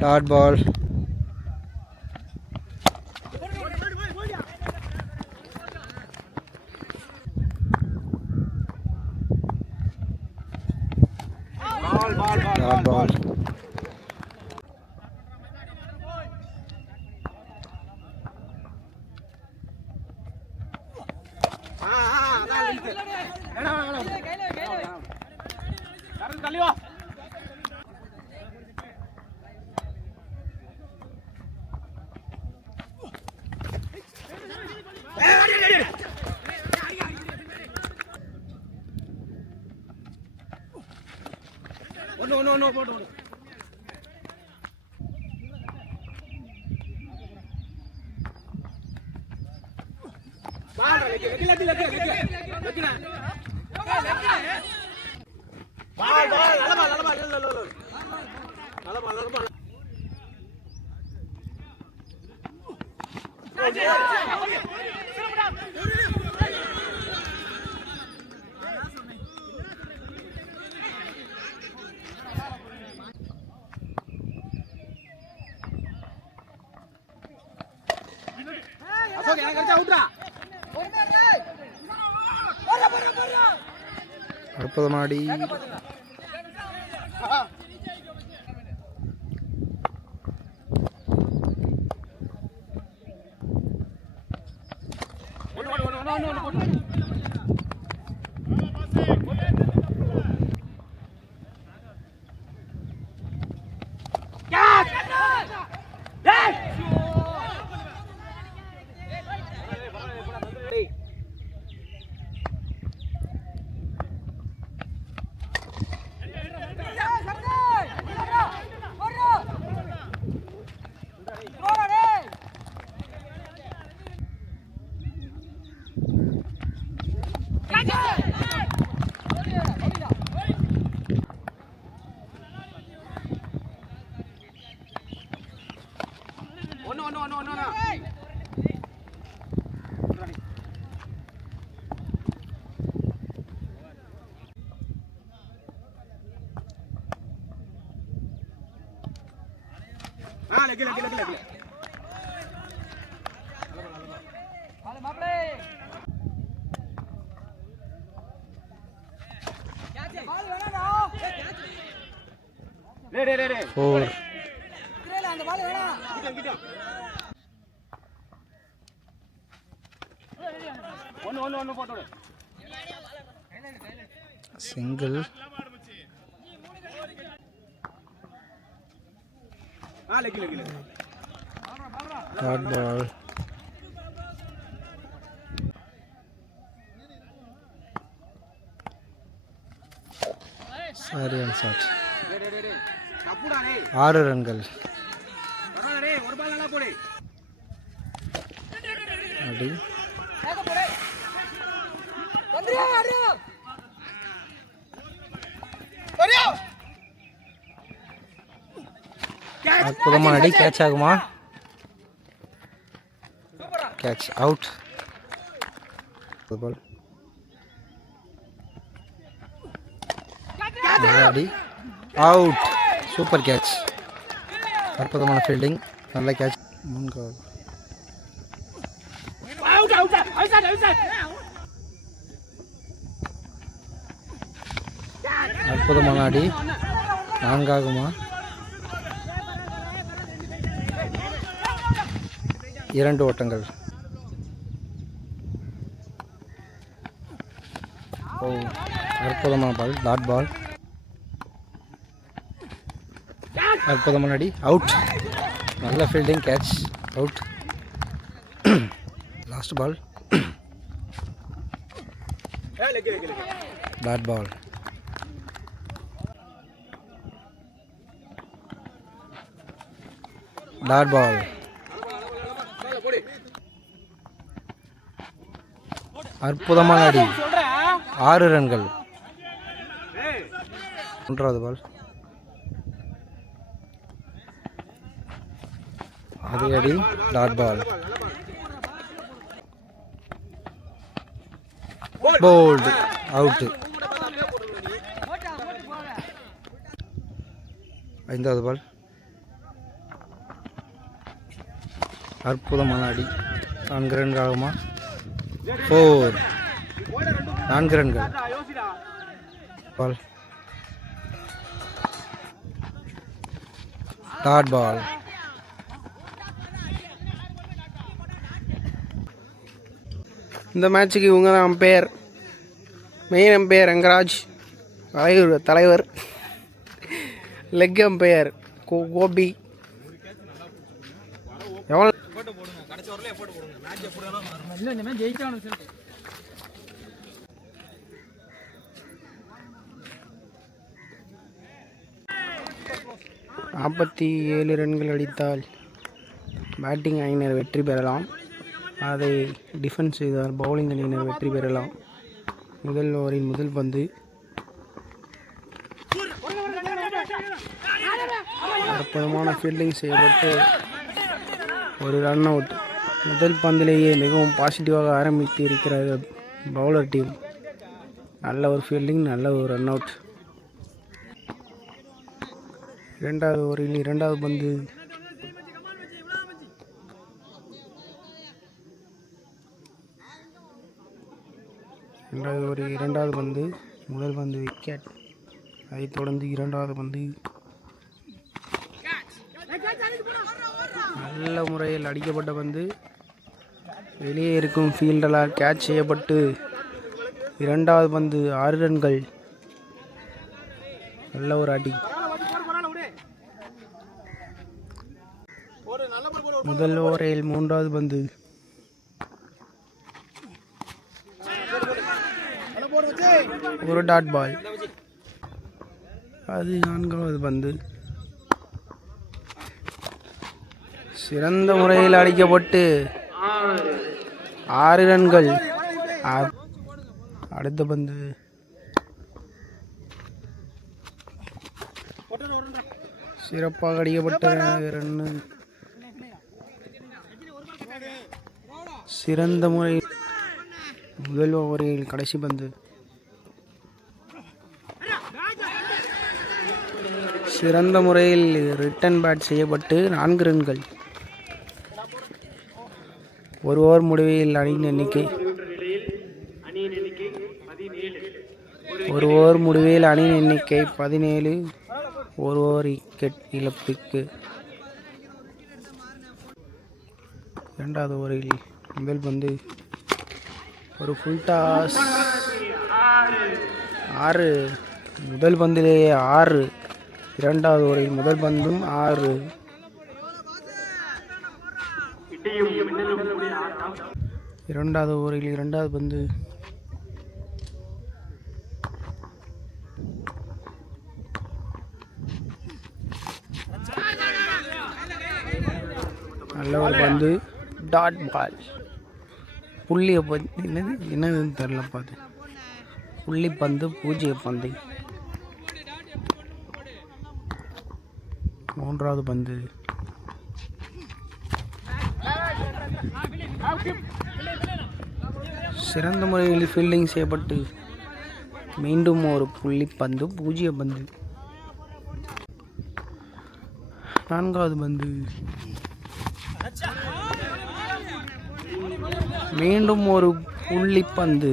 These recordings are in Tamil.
Dot ball. Dot ball. No. அற்புதமான அடி. Four. Single. Dot ball. Sorry, I'm shot. 6 ரன்கள். அடி. அற்புதமான அடி. கேட்ச் ஆகுமா? Catch out. அடி அவுட். Super catch. அற்புதமான ஃபீல்டிங். நல்ல கேட்ச். அற்புதமான அடி. 4 ஆகுமா? 2 ஓட்டங்கள். ஓ, அற்புதமான பால். Dot ball. அற்புதமான அடி. அவுட். நல்ல fielding. Catch out. Last ball. Dot ball. Dot ball. அற்புதமான அடி 6 ரன்கள். 1வது பால். அதே அடி டாட் பால். Bolt out. 5வது பால். அற்புதமான அடி 4 ரன்கள் ஆகுமா? 4 ரன்கள். Ball dot ball. இந்த மேட்சுக்கு இவங்க தான் அம்பையர். மெயின் அம்பையர் ரங்கராஜ், தலைவர். Leg umpire Gopi. எவ்வளோ 47 ரன்கள் அடித்தால் பேட்டிங் அணியினர் வெற்றி பெறலாம். அதை டிஃபென்ஸ் செய்தால் பவுலிங் அணியினர் வெற்றி பெறலாம். முதல் ஓவரின் முதல் பந்து. அற்புதமான ஃபீல்டிங் செய்யப்பட்டு ஒரு ரன் அவுட். முதல் பந்திலேயே மிகவும் பாசிட்டிவாக ஆரம்பித்து இருக்கிறார்கள் பவுலர் டீம். நல்ல ஒரு ஃபீல்டிங், நல்ல ஒரு ரன் அவுட். 2வது ஓவரில் 2வது பந்து. இரண்டாவது பந்து. முதல் பந்து விக்கெட். அதைத் தொடர்ந்து 2வது பந்து நல்ல முறையில் அடிக்கப்பட்ட பந்து வெளியே இருக்கும் ஃபீல்டரால் கேட்ச் செய்யப்பட்டு 2வது பந்து 6 ரன்கள். நல்ல ஒரு அடி. முதல் ஓவரில் 3வது பந்து. ஒரு டாட் பால். அது 4வது பந்து. சிறந்த முறையில் அடிக்கப்பட்டு 6 ரன்கள். அடுத்த பந்து சிறப்பாக அடிக்கப்பட்ட ரன்னு. சிறந்த முறை. முதல் ஓவரில் கடைசி பந்து. சிறந்த முறையில் ரிட்டன் பேட் செய்யப்பட்டு 4 ரன்கள். ஒரு ஓவர் முடிவில் அணியின் எண்ணிக்கை 17. ஒரு ஓவர் விக்கெட் இழப்பிற்கு. 2வது ஓவரில் முதல் பந்து ஒரு ஃபுல் டாஸ். 6. முதல் பந்திலேயே 6. 2வது ஓவரில் முதல் பந்தும் 6. 2வது ஓவரில் 2வது பந்து. நல்ல ஒரு பந்து டாட் பால். புள்ளியை என்னதுன்னு தெரில. பார்த்து புள்ளி பந்து, பூஜ்ஜிய பந்து. 3வது பந்து. சிறந்த முறையில் ஃபீல்டிங் செய்யப்பட்டு மீண்டும் ஒரு புள்ளி பந்து, பூஜ்ஜிய பந்து. 4வது பந்து. மீண்டும் ஒரு புள்ளி பந்து.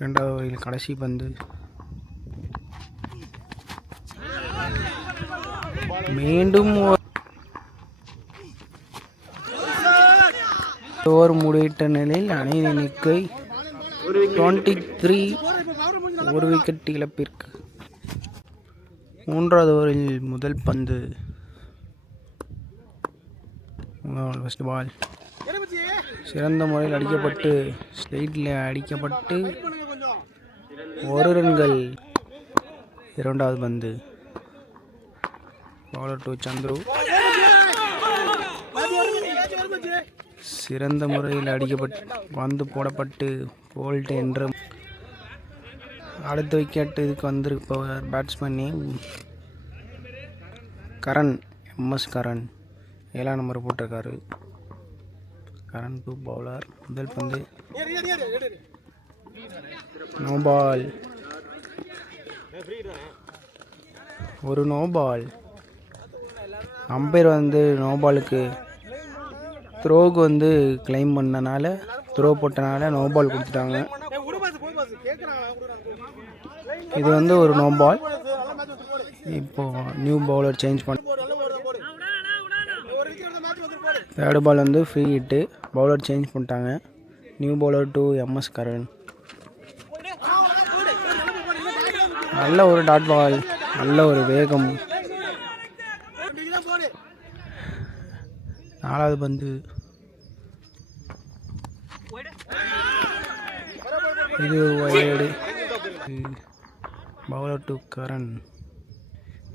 2வது ஓவரில் கடைசி பந்து. மீண்டும் ஓவர் முடிவிட்ட நிலையில் அணியின் எண்ணிக்கை 23. ஒரு விக்கெட் இழப்பிற்கு. 3வது ஓவரில் முதல் பந்து. ஃபர்ஸ்ட் பால் சிறந்த முறையில் அடிக்கப்பட்டு ஸ்ட்ரெயிட்டில் அடிக்கப்பட்டு 1 ரன்கள். 2வது பந்து. Bowler to Chandru. சிறந்த முறையில் அடிக்கப்பட்டு பந்து போடப்பட்டு போல்ட் என்று அடுத்த விக்கெட் இதுக்கு வந்திருப்பவர் batsman name Karan, MS Karan 7ஆம் நம்பர் போட்டிருக்காரு. Karan to bowler. முதல் பந்து நோ பால், ஒரு நோ பால். அம்பையர் வந்து நோ பாலுக்கு த்ரோவுக்கு வந்து கிளைம் பண்ணனால, த்ரோ போட்டனால நோ பால் கொடுத்துட்டாங்க. இது வந்து ஒரு நோ பால். இப்போது நியூ பவுலர் சேஞ்ச் பண்ண, தேர்டு பால் வந்து ஃப்ரீ ஹிட்டு. பவுலர் சேஞ்ச் பண்ணிட்டாங்க. New bowler to MS Karan. நல்ல ஒரு டாட் பால், நல்ல ஒரு வேகம். 4வது பந்து இது வைடு. Bowler to Karan.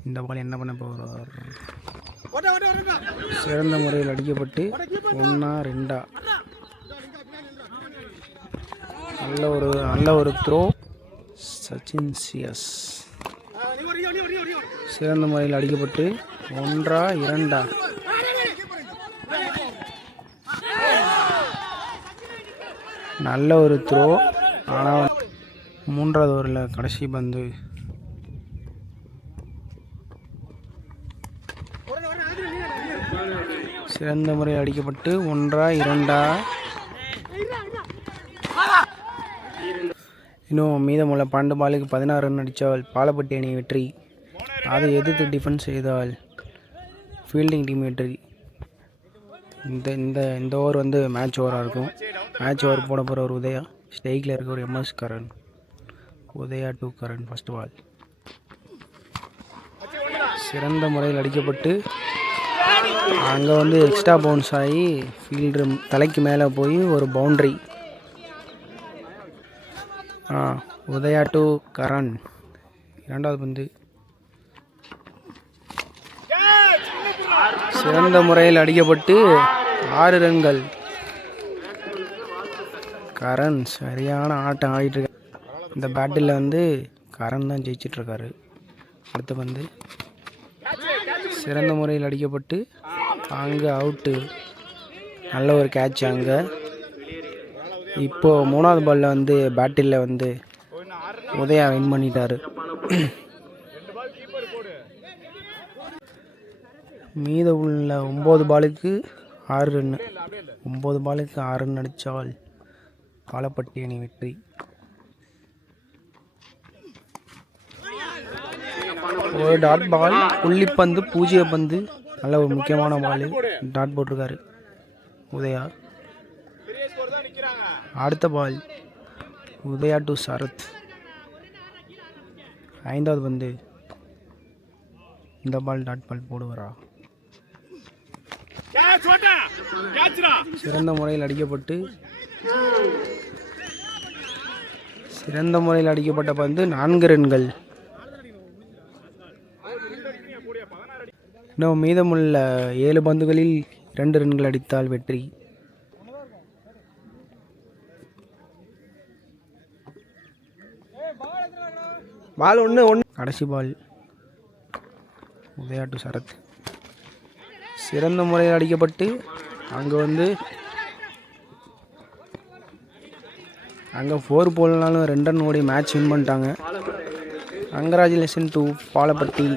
இந்த பால் என்ன பண்ண போகிறார்? சிறந்த முறையில் அடிக்கப்பட்டு 1-2. நல்ல ஒரு த்ரோ. சச்சின் சிஎஸ் சிறந்த முறையில் அடிக்கப்பட்டு 1-2. நல்ல ஒரு த்ரோ. ஆனால் 3வது ஓவரில் கடைசி பந்து சிறந்த முறையில் அடிக்கப்பட்டு 1-2. இன்னும் மீதமுள்ள 12 பாலுக்கு 16 ரன் அடித்தால் பாலப்பட்டி அணி வெற்றி. அதை எதிர்த்து டிஃபென்ஸ் செய்தால் ஃபீல்டிங் டீம் வெற்றி. இந்த ஓவர் வந்து மேட்ச் ஓவராக இருக்கும். மேட்ச் ஓவர் போட போகிற ஒரு உதயா. ஸ்ட்ரைக்கில் இருக்க ஒரு MS Karan. Udaya to Karan. First ball சிறந்த முறையில் அடிக்கப்பட்டு அங்கே வந்து எக்ஸ்ட்ரா பவுன்ஸ் ஆகி ஃபீல்டர் தலைக்கு மேலே போய் ஒரு பவுண்ட்ரி. உதயா டு கரண். 2வது பந்து சிறந்த முறையில் அடிக்கப்பட்டு 6 ரன்கள். கரண் சரியான ஆட்டம் ஆடிட்டுருக்காரு. இந்த பேட்டில் வந்து கரண் தான் ஜெயிச்சிட்ருக்காரு. அடுத்த பந்து சிறந்த முறையில் அடிக்கப்பட்டு அங்கே அவுட்டு. நல்ல ஒரு கேட்ச் அங்கே. இப்போது 3வது பாலில் வந்து பேட்டில் வந்து உதயா வின் பண்ணிட்டார். மீத உள்ள 9 பாலுக்கு 6 ரன். 9 பாலுக்கு 6 ரன் அடித்தால் பாலப்பட்டி அணி வெற்றி. ஒரு டாட் பால், புள்ளிப்பந்து, பூஜ்ஜிய பந்து. நல்ல ஒரு முக்கியமான பால். டாட் போட்டிருக்காரு உதயா. அடுத்த பால் உதயா டு சரத். 5வது பந்து. இந்த பால் டாட் பால் போடுவாரா? சிறந்த முறையில் அடிக்கப்பட்டு பந்து 4 ரன்கள். இன்னும் மீதமுள்ள 7 பந்துகளில் 2 ரன்கள் அடித்தால் வெற்றி. பால் 1. கடைசி பால் உதயா டு சரத். சிறந்த முறையில் அடிக்கப்பட்டு அங்கே 4 போலனாலும் 2 ரன் ஓடி மேட்ச் வின் பண்ணிட்டாங்க. Congratulation to Palapatti.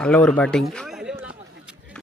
நல்ல ஒரு பேட்டிங்.